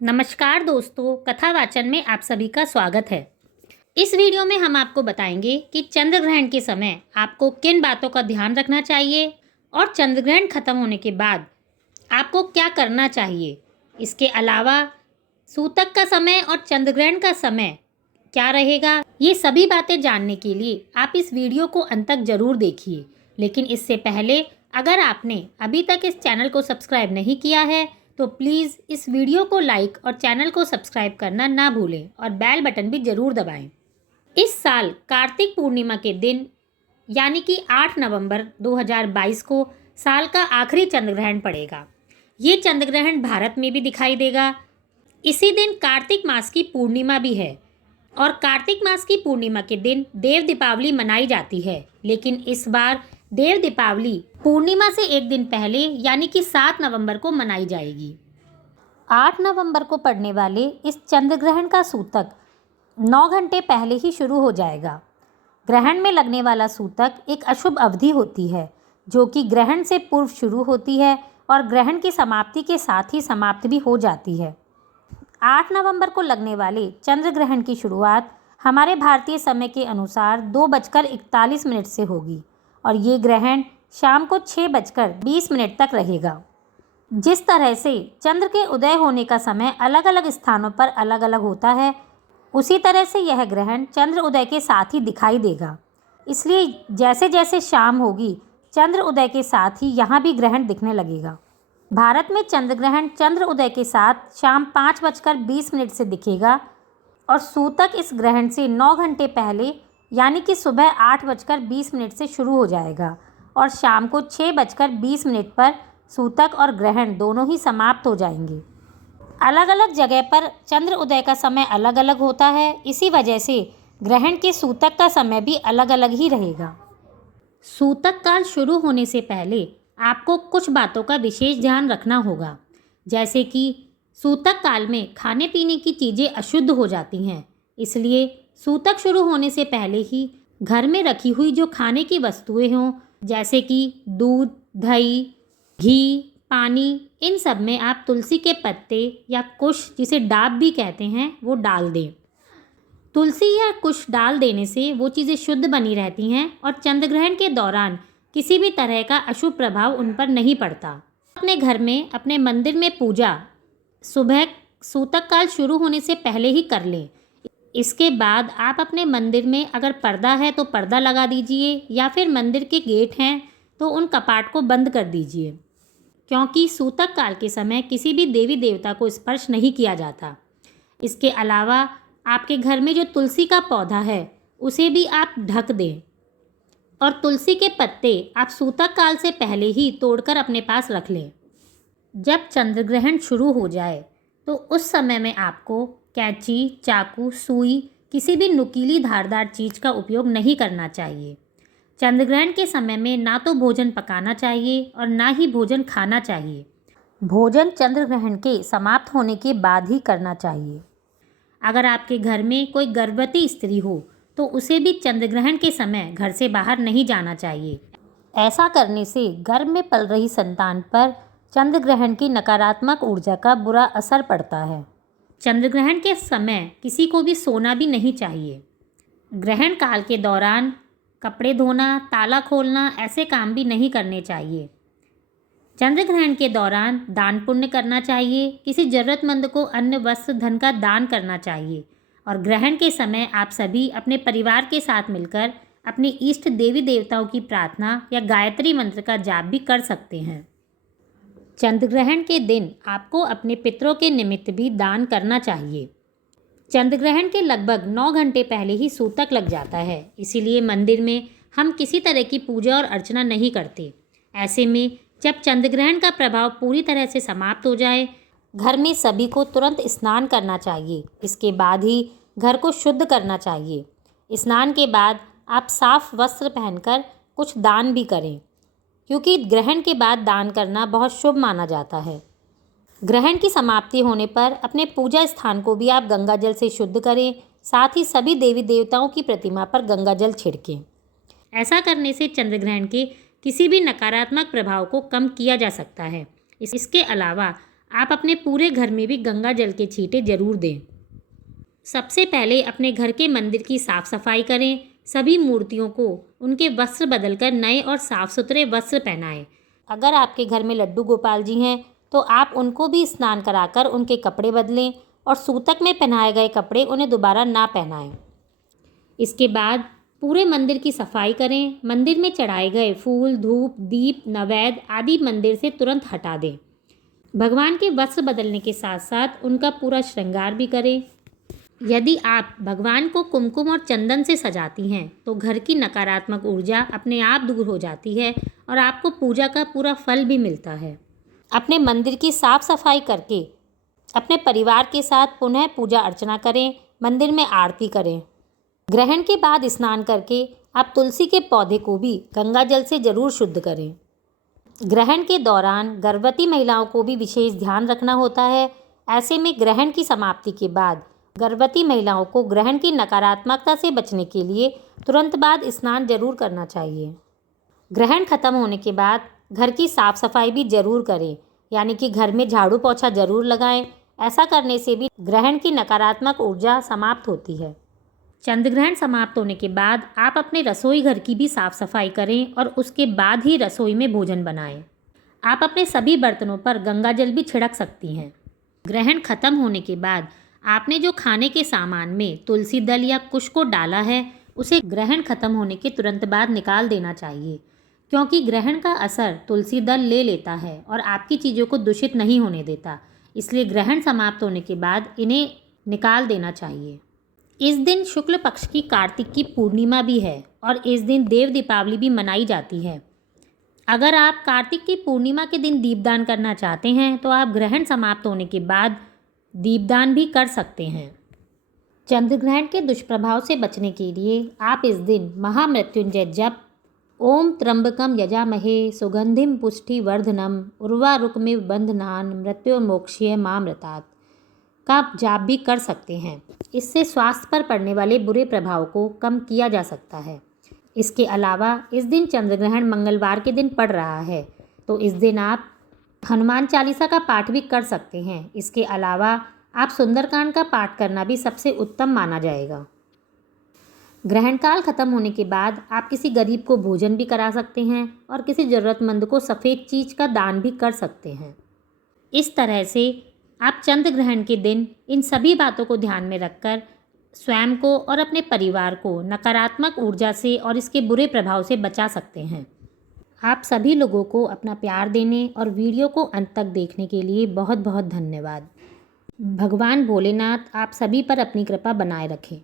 नमस्कार दोस्तों, कथा वाचन में आप सभी का स्वागत है। इस वीडियो में हम आपको बताएंगे कि चंद्र ग्रहण के समय आपको किन बातों का ध्यान रखना चाहिए और चंद्र ग्रहण खत्म होने के बाद आपको क्या करना चाहिए। इसके अलावा सूतक का समय और चंद्र ग्रहण का समय क्या रहेगा, ये सभी बातें जानने के लिए आप इस वीडियो को अंत तक जरूर देखिए। लेकिन इससे पहले अगर आपने अभी तक इस चैनल को सब्सक्राइब नहीं किया है तो प्लीज़ इस वीडियो को लाइक और चैनल को सब्सक्राइब करना ना भूलें और बेल बटन भी ज़रूर दबाएं। इस साल कार्तिक पूर्णिमा के दिन यानी कि 8 नवंबर 2022 को साल का आखिरी चंद्र ग्रहण पड़ेगा। ये चंद्र ग्रहण भारत में भी दिखाई देगा। इसी दिन कार्तिक मास की पूर्णिमा भी है और कार्तिक मास की पूर्णिमा के दिन देव दीपावली मनाई जाती है। लेकिन इस बार देव दीपावली पूर्णिमा से एक दिन पहले यानी कि 7 नवंबर को मनाई जाएगी। 8 नवंबर को पड़ने वाले इस चंद्र ग्रहण का सूतक 9 घंटे पहले ही शुरू हो जाएगा। ग्रहण में लगने वाला सूतक एक अशुभ अवधि होती है जो कि ग्रहण से पूर्व शुरू होती है और ग्रहण की समाप्ति के साथ ही समाप्त भी हो जाती है। 8 नवंबर को लगने वाले चंद्र ग्रहण की शुरुआत हमारे भारतीय समय के अनुसार 2:41 से होगी और ये ग्रहण शाम को 6:20 तक रहेगा। जिस तरह से चंद्र के उदय होने का समय अलग अलग स्थानों पर अलग अलग होता है, उसी तरह से यह ग्रहण चंद्र उदय के साथ ही दिखाई देगा। इसलिए जैसे जैसे शाम होगी, चंद्र उदय के साथ ही यहाँ भी ग्रहण दिखने लगेगा। भारत में चंद्र ग्रहण चंद्र उदय के साथ शाम 5:20 से दिखेगा और सूतक इस ग्रहण से 9 घंटे पहले यानी कि सुबह 8:20 से शुरू हो जाएगा और शाम को 6:20 पर सूतक और ग्रहण दोनों ही समाप्त हो जाएंगे। अलग अलग जगह पर चंद्र उदय का समय अलग अलग होता है, इसी वजह से ग्रहण के सूतक का समय भी अलग अलग ही रहेगा। सूतक काल शुरू होने से पहले आपको कुछ बातों का विशेष ध्यान रखना होगा, जैसे कि सूतक काल में खाने पीने की चीज़ें अशुद्ध हो जाती हैं। इसलिए सूतक शुरू होने से पहले ही घर में रखी हुई जो खाने की वस्तुएं हों, जैसे कि दूध, दही, घी, पानी, इन सब में आप तुलसी के पत्ते या कुश, जिसे डाब भी कहते हैं, वो डाल दें। तुलसी या कुश डाल देने से वो चीज़ें शुद्ध बनी रहती हैं और चंद्र ग्रहण के दौरान किसी भी तरह का अशुभ प्रभाव उन पर नहीं पड़ता। अपने घर में, अपने मंदिर में पूजा सुबह सूतक काल शुरू होने से पहले ही कर लें। इसके बाद आप अपने मंदिर में अगर पर्दा है तो पर्दा लगा दीजिए या फिर मंदिर के गेट हैं तो उन कपाट को बंद कर दीजिए, क्योंकि सूतक काल के समय किसी भी देवी देवता को स्पर्श नहीं किया जाता। इसके अलावा आपके घर में जो तुलसी का पौधा है उसे भी आप ढक दें और तुलसी के पत्ते आप सूतक काल से पहले ही तोड़कर अपने पास रख लें। जब चंद्र ग्रहण शुरू हो जाए तो उस समय में आपको कैंची, चाकू, सुई, किसी भी नुकीली धारदार चीज़ का उपयोग नहीं करना चाहिए। चंद्र ग्रहण के समय में ना तो भोजन पकाना चाहिए और ना ही भोजन खाना चाहिए। भोजन चंद्र ग्रहण के समाप्त होने के बाद ही करना चाहिए। अगर आपके घर में कोई गर्भवती स्त्री हो तो उसे भी चंद्र ग्रहण के समय घर से बाहर नहीं जाना चाहिए। ऐसा करने से गर्भ में पल रही संतान पर चंद्र ग्रहण की नकारात्मक ऊर्जा का बुरा असर पड़ता है। चंद्र ग्रहण के समय किसी को भी सोना भी नहीं चाहिए। ग्रहण काल के दौरान कपड़े धोना, ताला खोलना, ऐसे काम भी नहीं करने चाहिए। चंद्र ग्रहण के दौरान दान पुण्य करना चाहिए। किसी ज़रूरतमंद को अन्न, वस्त्र, धन का दान करना चाहिए। और ग्रहण के समय आप सभी अपने परिवार के साथ मिलकर अपने इष्ट देवी देवताओं की प्रार्थना या गायत्री मंत्र का जाप भी कर सकते हैं। चंद्र ग्रहण के दिन आपको अपने पितरों के निमित्त भी दान करना चाहिए। चंद्र ग्रहण के लगभग 9 घंटे पहले ही सूतक लग जाता है, इसीलिए मंदिर में हम किसी तरह की पूजा और अर्चना नहीं करते। ऐसे में जब चंद्र ग्रहण का प्रभाव पूरी तरह से समाप्त हो जाए, घर में सभी को तुरंत स्नान करना चाहिए। इसके बाद ही घर को शुद्ध करना चाहिए। स्नान के बाद आप साफ वस्त्र पहनकर कुछ दान भी करें, क्योंकि ग्रहण के बाद दान करना बहुत शुभ माना जाता है। ग्रहण की समाप्ति होने पर अपने पूजा स्थान को भी आप गंगा जल से शुद्ध करें। साथ ही सभी देवी देवताओं की प्रतिमा पर गंगा जल छिड़कें। ऐसा करने से चंद्र ग्रहण के किसी भी नकारात्मक प्रभाव को कम किया जा सकता है। इसके अलावा आप अपने पूरे घर में भी गंगा जल के छींटे जरूर दें। सबसे पहले अपने घर के मंदिर की साफ सफाई करें। सभी मूर्तियों को उनके वस्त्र बदलकर नए और साफ सुथरे वस्त्र पहनाएं। अगर आपके घर में लड्डू गोपाल जी हैं तो आप उनको भी स्नान कराकर उनके कपड़े बदलें और सूतक में पहनाए गए कपड़े उन्हें दोबारा ना पहनाएं। इसके बाद पूरे मंदिर की सफाई करें। मंदिर में चढ़ाए गए फूल, धूप, दीप, नैवेद्य आदि मंदिर से तुरंत हटा दें। भगवान के वस्त्र बदलने के साथ साथ उनका पूरा श्रृंगार भी करें। यदि आप भगवान को कुमकुम और चंदन से सजाती हैं तो घर की नकारात्मक ऊर्जा अपने आप दूर हो जाती है और आपको पूजा का पूरा फल भी मिलता है। अपने मंदिर की साफ सफाई करके अपने परिवार के साथ पुनः पूजा अर्चना करें। मंदिर में आरती करें। ग्रहण के बाद स्नान करके आप तुलसी के पौधे को भी गंगा जल से जरूर शुद्ध करें। ग्रहण के दौरान गर्भवती महिलाओं को भी विशेष ध्यान रखना होता है। ऐसे में ग्रहण की समाप्ति के बाद गर्भवती महिलाओं को ग्रहण की नकारात्मकता से बचने के लिए तुरंत बाद स्नान जरूर करना चाहिए। ग्रहण खत्म होने के बाद घर की साफ सफाई भी जरूर करें, यानी कि घर में झाड़ू पोछा जरूर लगाएं। ऐसा करने से भी ग्रहण की नकारात्मक ऊर्जा समाप्त होती है। चंद्र ग्रहण समाप्त होने के बाद आप अपने रसोई घर की भी साफ सफाई करें और उसके बाद ही रसोई में भोजन बनाएं। आप अपने सभी बर्तनों पर गंगा जल भी छिड़क सकती हैं। ग्रहण खत्म होने के बाद आपने जो खाने के सामान में तुलसी दल या कुश को डाला है उसे ग्रहण खत्म होने के तुरंत बाद निकाल देना चाहिए, क्योंकि ग्रहण का असर तुलसी दल ले लेता है और आपकी चीज़ों को दूषित नहीं होने देता। इसलिए ग्रहण समाप्त होने के बाद इन्हें निकाल देना चाहिए। इस दिन शुक्ल पक्ष की कार्तिक की पूर्णिमा भी है और इस दिन देव दीपावली भी मनाई जाती है। अगर आप कार्तिक की पूर्णिमा के दिन दीपदान करना चाहते हैं तो आप ग्रहण समाप्त होने के बाद दीपदान भी कर सकते हैं। चंद्र ग्रहण के दुष्प्रभाव से बचने के लिए आप इस दिन महामृत्युंजय जप, ओम त्र्यंबकम यजामहे सुगंधिम पुष्टिवर्धनम उर्वारुकमिव बंधनान मृत्युर्मोक्ष्य मामृतात् का जाप भी कर सकते हैं। इससे स्वास्थ्य पर पड़ने वाले बुरे प्रभाव को कम किया जा सकता है। इसके अलावा इस दिन चंद्र ग्रहण मंगलवार के दिन पड़ रहा है, तो इस दिन आप हनुमान चालीसा का पाठ भी कर सकते हैं। इसके अलावा आप सुंदरकांड का पाठ करना भी सबसे उत्तम माना जाएगा। ग्रहण काल खत्म होने के बाद आप किसी गरीब को भोजन भी करा सकते हैं और किसी ज़रूरतमंद को सफ़ेद चीज़ का दान भी कर सकते हैं। इस तरह से आप चंद्र ग्रहण के दिन इन सभी बातों को ध्यान में रखकर स्वयं को और अपने परिवार को नकारात्मक ऊर्जा से और इसके बुरे प्रभाव से बचा सकते हैं। आप सभी लोगों को अपना प्यार देने और वीडियो को अंत तक देखने के लिए बहुत बहुत धन्यवाद। भगवान भोलेनाथ आप सभी पर अपनी कृपा बनाए रखें।